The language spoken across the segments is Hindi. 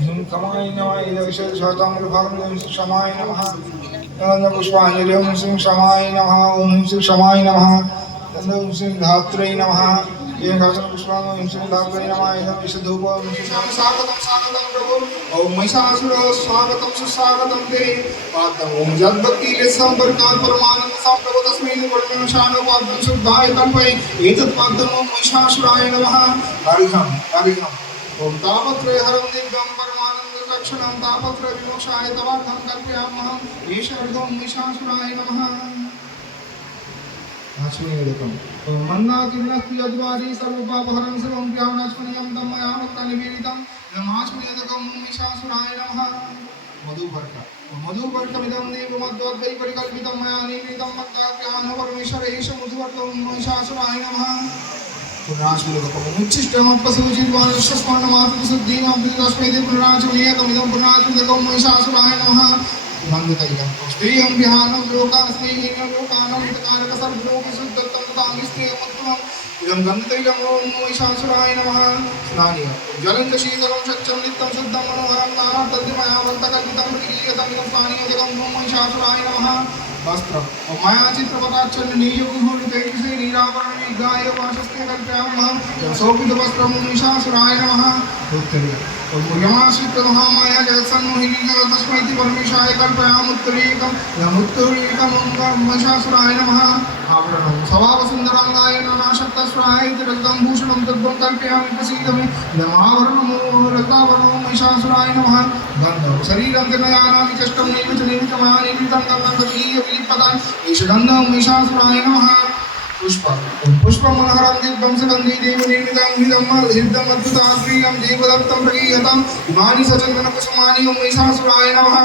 समाय नमः इदविशेष शतामृतभागं समाय नमः पुष्पांजलि ओम श्री क्षमाय नमः ओम श्री क्षमाय नमः ओम श्री धात्रे नमः ये गाजन पुष्पांग ओम श्री धात्रे नमः इदं विशुद्धूप ओम श्री स्वागतम स्वागतम प्रभु ओम महिषासुर स्वागतम सुस्वागतम ते पादम ओम जगभक्ति ले संपर्कात परमानंद संप्रभु तस्मै वर्णन शानो पादम शुद्धाय कल्पय एतत् पादम ओम महिषासुराय नमः हरिहम ओम तापत्रयहरं दिव्यं क्षणं तापत्र विमोक्षाय तवार्थं कल्पयामः ईश्वरगं महिषासुराय नमः आचमनीयकं मन्नातिर्नस्ति यद्वारी सर्वपापहरं सर्वं ज्ञानाचमनीयं तन्मयामत्ता निवेदितं नमाचमनीयकं महिषासुराय नमः मधुपर्कमिदं देवमद्वद्वै परिकल्पितं मया निवेदितं मत्ताज्ञान परमेश्वर ईश मधुपर्कं महिषासुराय नमः पुनराचमनीयकमिदं पुनराचमनीयकं महिषासुराय नमः नंदतैलं स्त्रियं विहानं लोकास्मै लोकानां हितकारकसर्वलोकशुद्धत्तं तामिस्त्रियमुत्तमम् इदं गन्धतैलं ओं महिषासुराय नमः स्नानीयं जलं च शीतलं स्वच्छं नित्यं शुद्धं मनोहरं नानातद्विमयावन्तकल्पितं प्रतिगीयतं इदं पानीयजलं ओं महिषासुराय नमः वस्त्रं मया चित्रपटाच्छन्न नीयुगुहुरुतैकसे नीरावरण विगाय वासस्ते कल्पयामः शोभितवस्त्रं महिषासुराय नमः यमाश्रित महामाया जगत्सन्मोहिनी तस्मै परमेशाय कल्पयामुत्तरीकं यमुत्तरीकं महिषासुराय नमः आभरणं स्वभावसुन्दराङ्गाय नानाशक्तस्वराय रक्तं भूषणं तद्वं कल्पयामि प्रसीदमे इदमाभरणं रक्ताभरणं महिषासुराय नमः गन्धं शरीरं नयानामि चष्टं नैव च मया निर्मितं गन्धं विलिप्पतान् ईशगन्धं महिषासुराय नमः पुष्पमनहरं दिव्यं सुगन्धि देवनिर्मितं हृदम् अद्भुतात्प्रियं देवदत्तं प्रगीयतं इमानि सचन्दनकुसुमानि ओं महिषासुराय नमः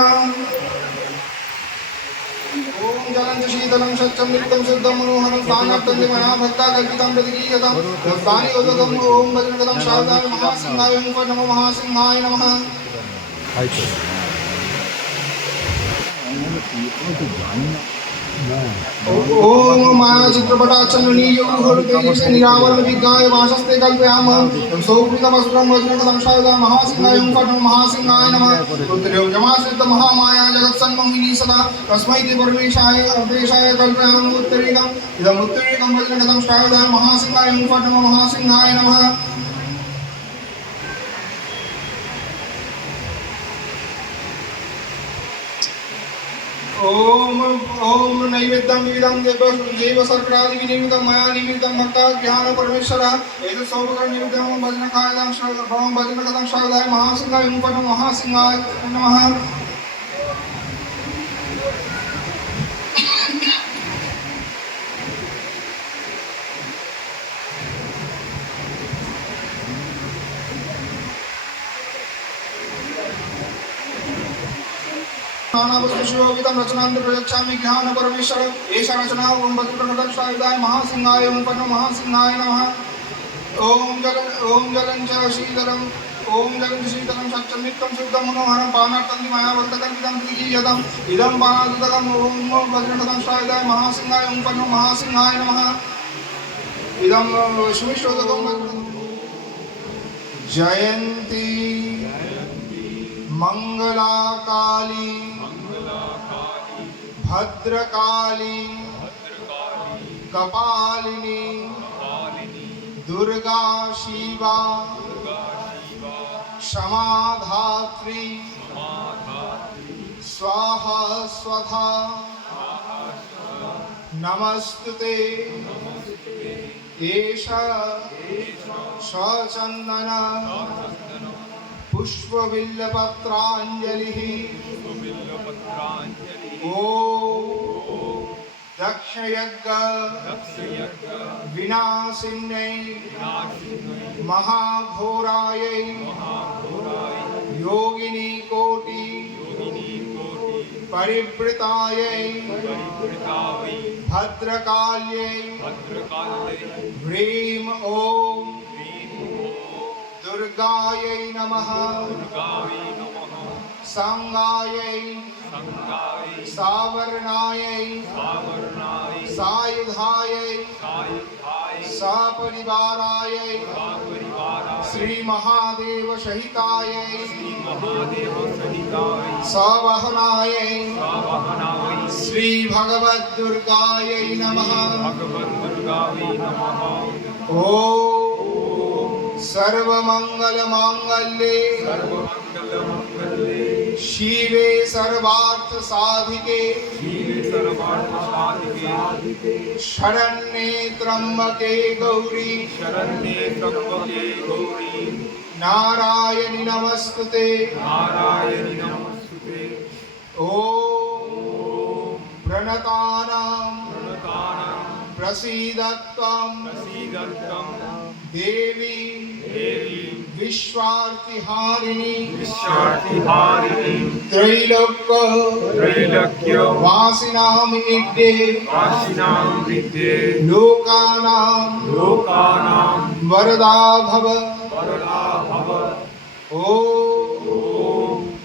ओं जलं च शीतलं स्वच्छं निर्मलं शुद्धं मनोहरं स्थानार्थं मया भक्ता कल्पितं प्रतिगीयतं रक्तानि उदकं ओं वज्रगदं शारदाय महासिंहाय नमो महासिंहाय नमः ओम माया चित्रपटाच्छन्न नीयुगुहुरुतैकसे निरावरण विगाय वासस्ते कल्पयामः सौप्रीतवस्त्रं वज्रगदं शारदाय महासिंहाय महासिंहाय नमः रुद्रं यमाश्रित महामाया जगत्सन्मोहिनी सदा तस्मै परमेशाय अवदेशाय कल्पयामः उत्तरीकम् इदम् उत्तरीकं वज्रगदं शारदाय महासिंहाय महासिंहाय नमः ओम ओम नैवेद्यं विविधं देव सर्परादि विनिर्मितं मया निमित्तं भक्ता ज्ञान परमेश्वर एतत् सौभगं निमित्तं भजनकायदां भवं भजनकदं शारदाय महासिंहाय महासिंहाय नमः नानावस्तुषयोगितं रचनान्त प्रयच्छामि ज्ञान परमेश्वर एषा रचना ओं भद्रकटं शारदाय महासिंहाय महासिंहाय नमः ओं जलं च शीतलं स्वच्छं नित्यं शुद्धं मनोहरं पानार्थं मयावन्तकल्पितं प्रतिगीयतम् इदं पानादुदकम् ओं भद्रकटं शारदाय महासिंहाय महासिंहाय नमः इदं सुविष्टोदकं जयन्ती मंगलाकाली भद्रकाली कपालिनी दुर्गा शिवा क्षमाधात्री स्वाहा स्वधा नमस्तुते एषा सचन्दन पुष्पबिल्लपत्राञ्जलिः ओम दक्षयज्ञ विनाशिन्यै महाघोरायै योगिनी कोटि परिवृतायै भद्रकाल्यै ह्रीं ओम दुर्गायै नमः संगायै सावर्णायै सायुधायै सपरिवारायै श्री महादेव सहिताय सवहनाय श्री भगवत दुर्गाय नमः। ओम सर्वमंगल मांगल्ये शिवे सर्वार्थ साधिके शरण्ये त्र्यंबके गौरी नारायणि नमस्तुते। ओम प्रणतानां प्रसीदत्वं देवी विश्वार्तिहारिणी त्रैलोक्य वासिनां विद्ये लोकानां वरदा भव। ओम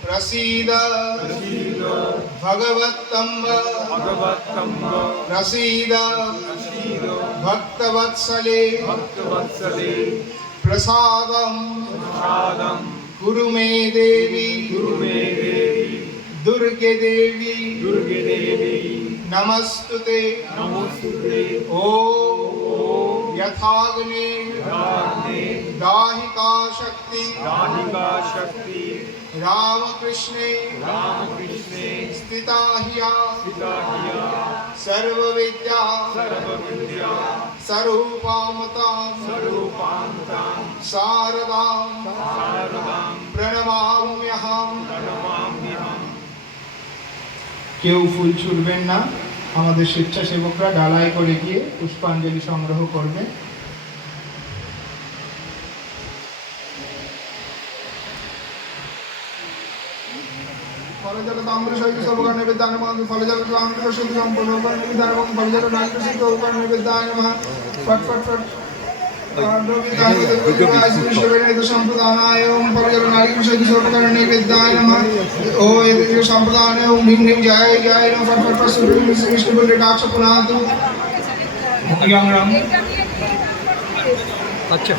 प्रसीद भगवत्तम्ब प्रसीद भक्तवत्सले प्रसादं कुरु मे देवी दुर्गे देवी नमस्तुते। ओम यथाग्ने दाहिका शक्ति रामकृष्णे स्थिता ह्या सर्वविद्या स्वरूपामतां शारदां प्रणमाम्यहम्। কেউ ফুল ছুঁড়বেন না, আমাদের স্বেচ্ছাসেবকরা ডালায় করে গিয়ে পুষ্পাঞ্জলি সংগ্রহ করবে। ফলজল তাম্র সহিত সর্বকার নৈবেদ্যায় নমঃ। ফলজল তাম্র সহিত সম্পূর্ণ নৈবেদ্যায় নমঃ। ফলজল নাগর সহিত সর্বকার নৈবেদ্যায় নমঃ। ফট ফট ফট संप्रदानाय ओम फलजल नारिकेल सहित सर्वकार्य नैवेद्याय नमः। ओ एतत् संप्रदानाय ओम ह्रीं ह्रीं जय जय नमः। फट फट फट विष्णुबलटाक्ष पुनातु यंग्रम। अच्छा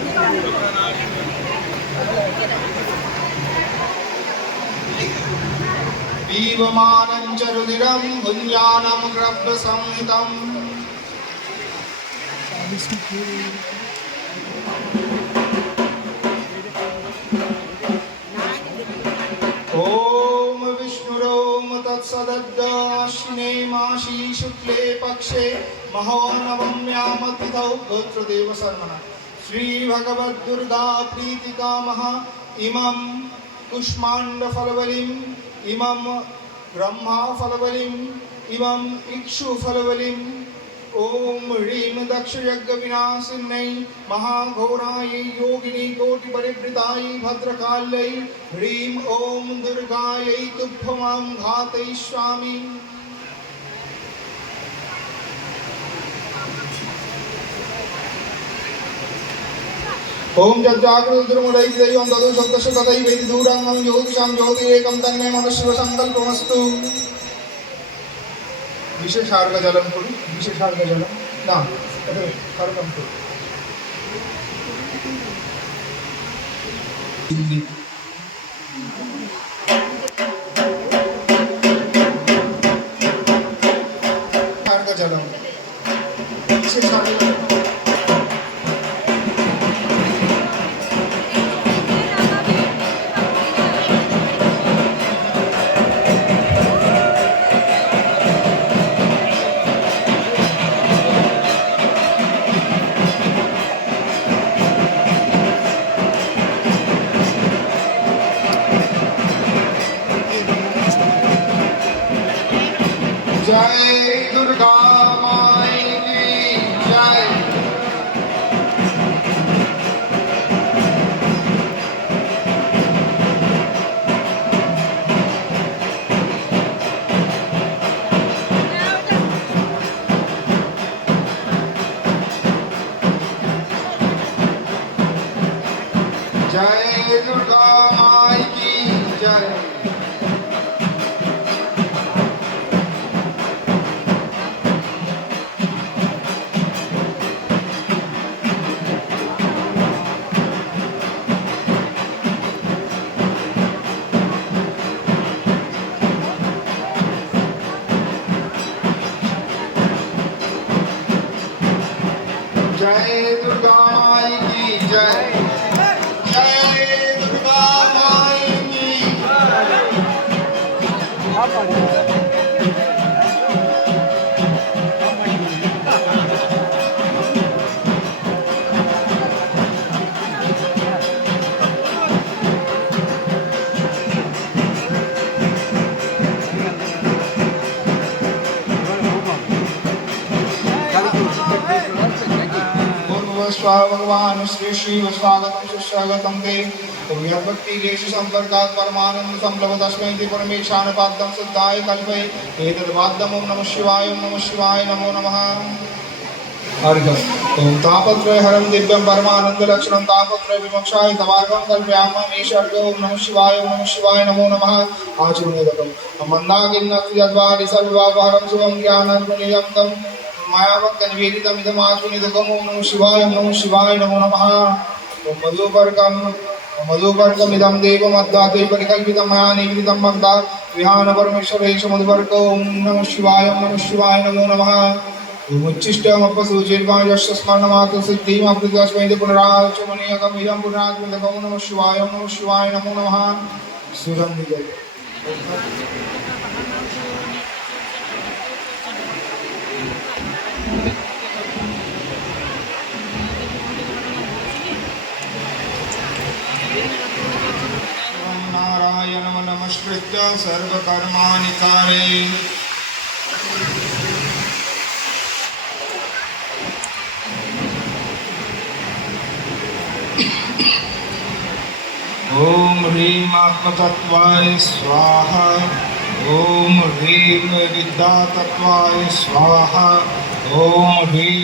पीबमानं च रुधिरं भुञ्जानं ग्रव्य संहितम्। ओम विष्णुरोम तत्सदद्दाश्विने मासी शुक्ले पक्षे महोनवम्याम तिथौ गोत्रदेव शर्मणा श्री भगवद दुर्गा प्रीतिकामः इमं कुष्माण्ड फलबलिम् इमं ब्रह्मा फलबलिम् इमं इक्षु फलबलिम्। ओम ह्रीं दक्ष यज्ञ विनाशिन्यै महाघोरायै योगिनी कोटि परिवृतायै भद्रकाल्यै ह्रीं ओम दुर्गायै तुभ्यमां घातयिष्यामि। ओम जज्जाग्ररुद्रमुदैवं ददौ शब्दस्य तदैवेति दूरंगं ज्योतिषां ज्योतिरेकं तन्मे मनः शिव संकल्पमस्तु। विशेष आर्घ जलम करू, विशेष आर्घ जलम ना कर्म करू। आर्घ जलम विशेष आर्घ जलम जय दुर्गा माई की जय। जय दुर्गा माई की जय। स्वाहा भगवान श्री शिव स्वागतं सुस्वागतं ते भक्ति देश संपर्कात् परमानंद संप्लव तस्मै ते परमेशानपाद्यं शुद्धाय कल्पये एतद्वाद्यं ओम नमः शिवाय ओम नमः शिवाय नमो नमः। ओम तापत्रय हरं दिव्यं परमानंद लक्षणं तापत्रय विमोक्षाय तवार्गं कल्पयामः ईश्वर ओम नमः शिवाय नमो नमः। आचमनीयकं मंदाकिन्नद्वारि सर्ववाहरं शुभं ज्ञानर्मणीयं तं मया भक्तं निवेदितम् इदमाचमनीयकम् ओम नमः शिवाय नमो नमः। ओम मधुपर्कम् इदं देवमद्दाते परिकल्पितं मया निवेदितं मद्दा विहान परमेश्वरेश मधुपर्क ओम नमः शिवाय नमो नमः। उच्चिष्टमपसूचिर्वायस्मरणमात्र सिद्धिमप्रतिस्मैति पुनराचमनीयकम् इदं पुनरात्मकम् नमः शिवाय नमो नमः। सुगन्धिजय नारायणं नमस्कृत्य सर्वकर्माणि कारये ओम ह्रीं आत्मतत्वाय स्वाहा ओम ह्रीं विद्यातत्वाय स्वाहा ओम ह्रीं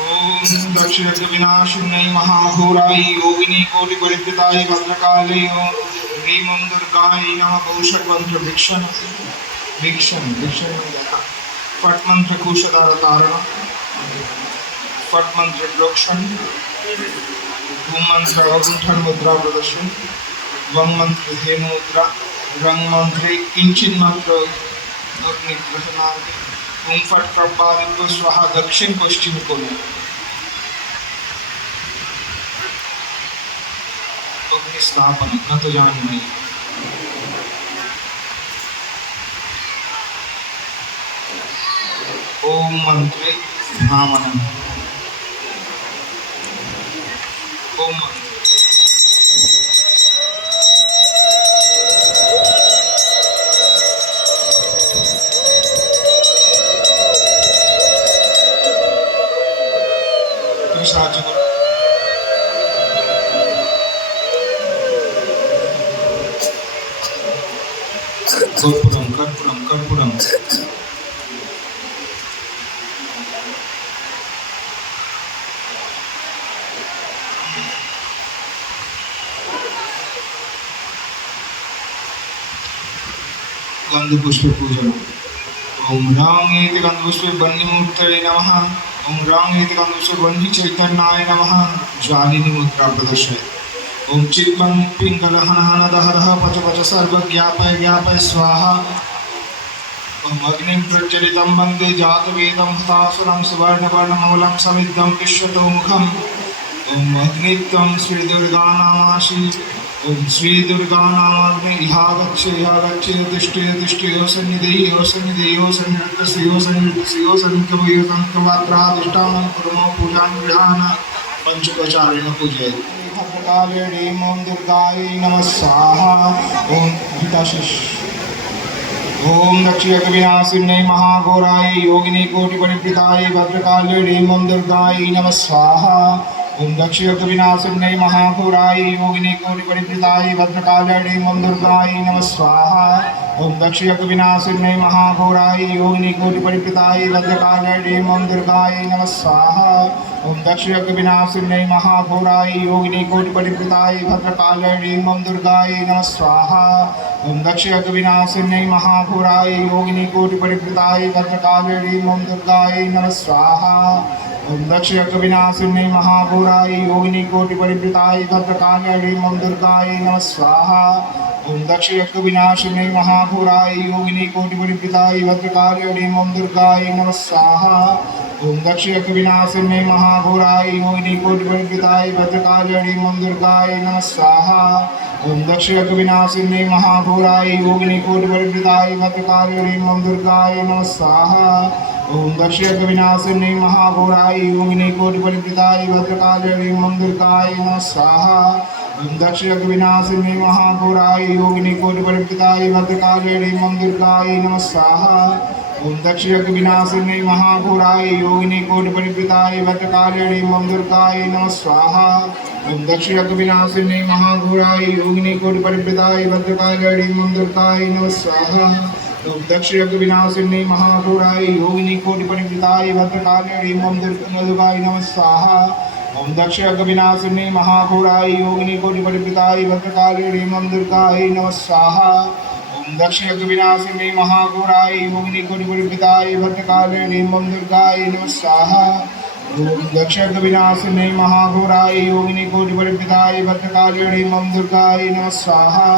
ओम दक्षिणविनाशिन्यै महाघोराय योगिनी कोटिपरिवृताय भद्रकाले ह्रीं दुर्गायै नमः। बहुषट्मंत्र भिक्षण फट मंत्र कुशधार तारण फट मंत्र प्रोक्षण धूम मंत्र अवगुंठन मुद्रा प्रदर्शन वंग मंत्र धेनु मुद्रा रंग मंत्र किंचित मंत्र अग्नि ग्रहणार्थ ओम फट प्रपादित्व स्वाहा दक्षिण पश्चिम कोने अग्नि स्थापन न तो जान नहीं। ओम मंत्रे भामनम ओम साहाଯ୍य करो। कर्पूरम गंधपुष्प पूजन। ओम राम एति गंधपुष्पे बन्नीमूर्तये नमः। ओम राम एति गंधपुष्पे बन्नी चैतन्याय नमः। ज्वालिनी मुद्रा प्रदर्शय। ओम चित्पं पिंगलहनहन दहरह पच पच सर्व ज्ञापय स्वाहा। ओम अग्निं प्रज्वलितं वन्दे जातवेदं हतासुरं सुवर्णवर्णमूलं समिद्धं विश्वतो मुखम्। ओम अग्नित्वं श्रीदुर्गानामासि। ओम श्रीदुर्गानामाग्नि इहागच्छ तिष्ठयो सन्निधेयो सन्निधत्तस्यो सन्निकवयो पूजां गृहाण पंचोपचारेण पूजयेत्। भद्रकाली ओम दुर्गायै नमः स्वाहा। ओम हिताशिष ओम दक्षिणविनाशिन्यै महाघोराय योगिनी कोटिपरिवृताय भद्रकाली ओम दुर्गायै नमः स्वाहा। ओम दक्षिणविनाशिन्यै महाघोराय योगिनी कोटिपरिवृताय भद्रकाली ओम दुर्गायै नमः स्वाहा। ओम दक्षिणविनाशिन्यै महाघोराय योगिनी कोटिपरिवृताय भद्रकाली ओम दुर्गायै नमः स्वाहा। ओम दक्षिणविनाशिन्यै महाघोराय योगिनी कोटिपरिवृताय भद्रकाली ओम दुर्गायै नमः स्वाहा। ओम दक्षिणविनाशिन्यै महाघोराय योगिनी कोटिपरिवृताय भद्रकाली ओम दुर्गायै नमः स्वाहा। ओम दक्षिणविनाशिन्यै महाघोराय योगिनी कोटिपरिवृताय भद्रकाली ओम दुर्गायै नमः स्वाहा। ओम दक्षिणविनाशिन्यै महाघोराय योगिनी कोटिपरिवृताय भद्रकाली ओम दुर्गायै नमः स्वाहा। ओम दक्षिणविनाशिन्यै महाघोराय योगिनी कोटिपरिवृताय भद्रकाली ओम दुर्गायै नमः स्वाहा। ओम दक्षिणविनाशिन्यै महाघोराय योगिनी कोटिपरिवृताय भद्रकाली ओम दुर्गायै नमः स्वाहा। ओम दक्षयज्ञ विनाशिनी महाघोराय योगिनी कोटिपरिवृताय भद्रकाली मंदिरकाय नमः स्वाहा। ओम दक्षयज्ञ विनाशिनी महाघोराय योगिनी कोटिपरिवृताय भद्रकाली मंदिरकाय नमः स्वाहा। ओम दक्षयज्ञ विनाशिनी महाघोराय योगिनी कोटिपरिवृताय भद्रकाली मंदिरकाय नमः स्वाहा। ओम दक्षयज्ञ विनाशिनी महाघोराय योगिनी कोटिपरिवृताय भद्रकाली मंदिरकाय नमः स्वाहा। ओम दक्षयज्ञ विनाशिनी महाघोराय योगिनी कोटिपरिवृताय भद्रकाली मंदिरकाय नमः स्वाहा। ओम दक्षयज्ञ विनाशिनी महाघोराय योगिनी कोटिपरिवृताय भद्रकाली मंदिरकाय नमः स्वाहा। ओम दक्षयज्ञ विनाशिनी महाघोराय योगिनी कोटिपरिवृताय भद्रकाली मंदिरकाय नमः स्वाहा। ओम दक्षयज्ञ विनाशिनी महाघोराय योगिनी कोटिपरिवृताय भद्रकाली मंदिरकाय नमः स्वाहा।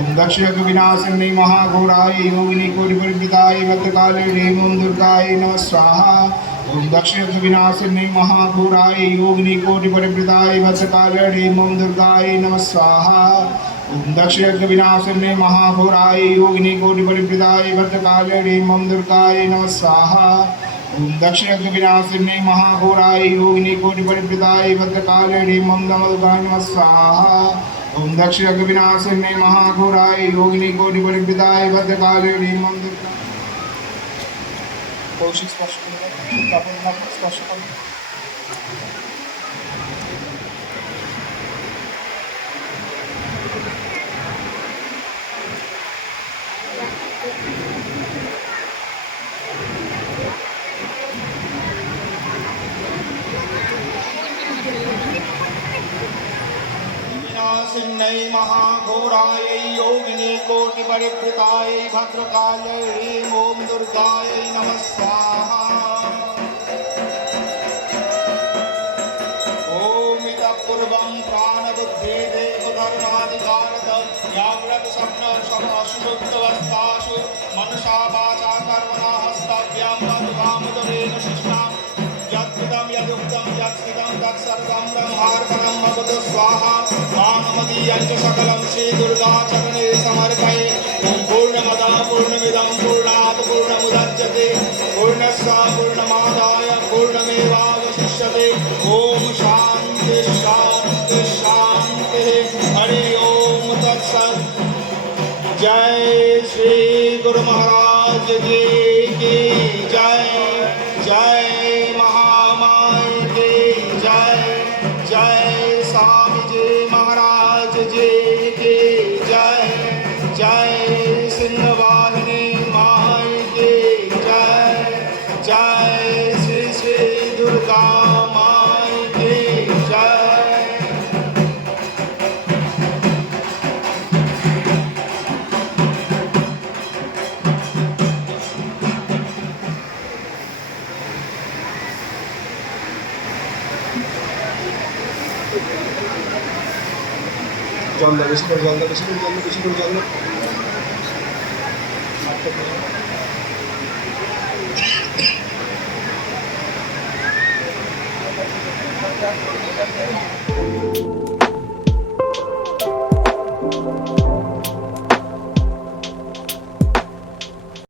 ओम दक्षयज्ञ विनाशिनी महाघोराय योगिनी कोटिपरिवृताय भद्रकाली मंदिरकाय नमः स्वाहा। ओम दक्षयज्ञ विनाशिनी महाघोराय योगिनी कोटिपरिवृताय भद्रकाली मंदिरकाय नमः स्वाहा। ओम दक्षयज्ञ विनाशिनी महाघोराय योगिनी कोटिपरिवृताय भद्रकाली मंदिरकाय नमः स्वाहा। ओम दक्षयज्ञ विनाशिनी महाघोराय योगिनी कोटिपरिवृताय भद्रकाली मंदिरकाय नमः स्वाहा। ओम दक्षयज्ञ विनाशिनी महाघोराय योगिनी कोटिपरिवृताय भद्रकाली मंदिर कौशिक स्पर्श विनाशिन्यै महाघोरायै योगिनी कोटिपरिवृतायै भद्रकाल्यै ॐ दुर्गायै नमः स्वाहा। ॐ इतः पूर्वं प्राणबुद्धिदेहधर्माधिकारत व्याव्रत स्वप्नसुषुप्तावस्थासु मनसा वाचा कर्मणा हस्तव्यां तद्वामुदरेण शिष्टां यत्कृतं यदुक्तं यत्स्थितं तत्सर्वं ब्रह्मार्पणं भवतु स्वाहा। मानमदीयं च सकलं श्रीदुर्गाचरणे समर्पये। पूर्णमदः पूर्णमिदं पूर्णात् पूर्णमुदच्यते पूर्णस्य पूर्णमादाय पूर्णमेवावशिष्यते। ॐ शान्ति शान्ति शान्तिः। हरि ओम तत्सत्। जय श्री गुरु महाराज जी की जय। जय महामाई की जय। जय स्वामी जी महाराज जी की जय। जय सिंहवाहिनी माई की जय। जय श्री श्री दुर्गा माई की जय। জল দাও, বেশি করে জল দাও, বেশি করে জল দাও, বেশি করে জল দাও।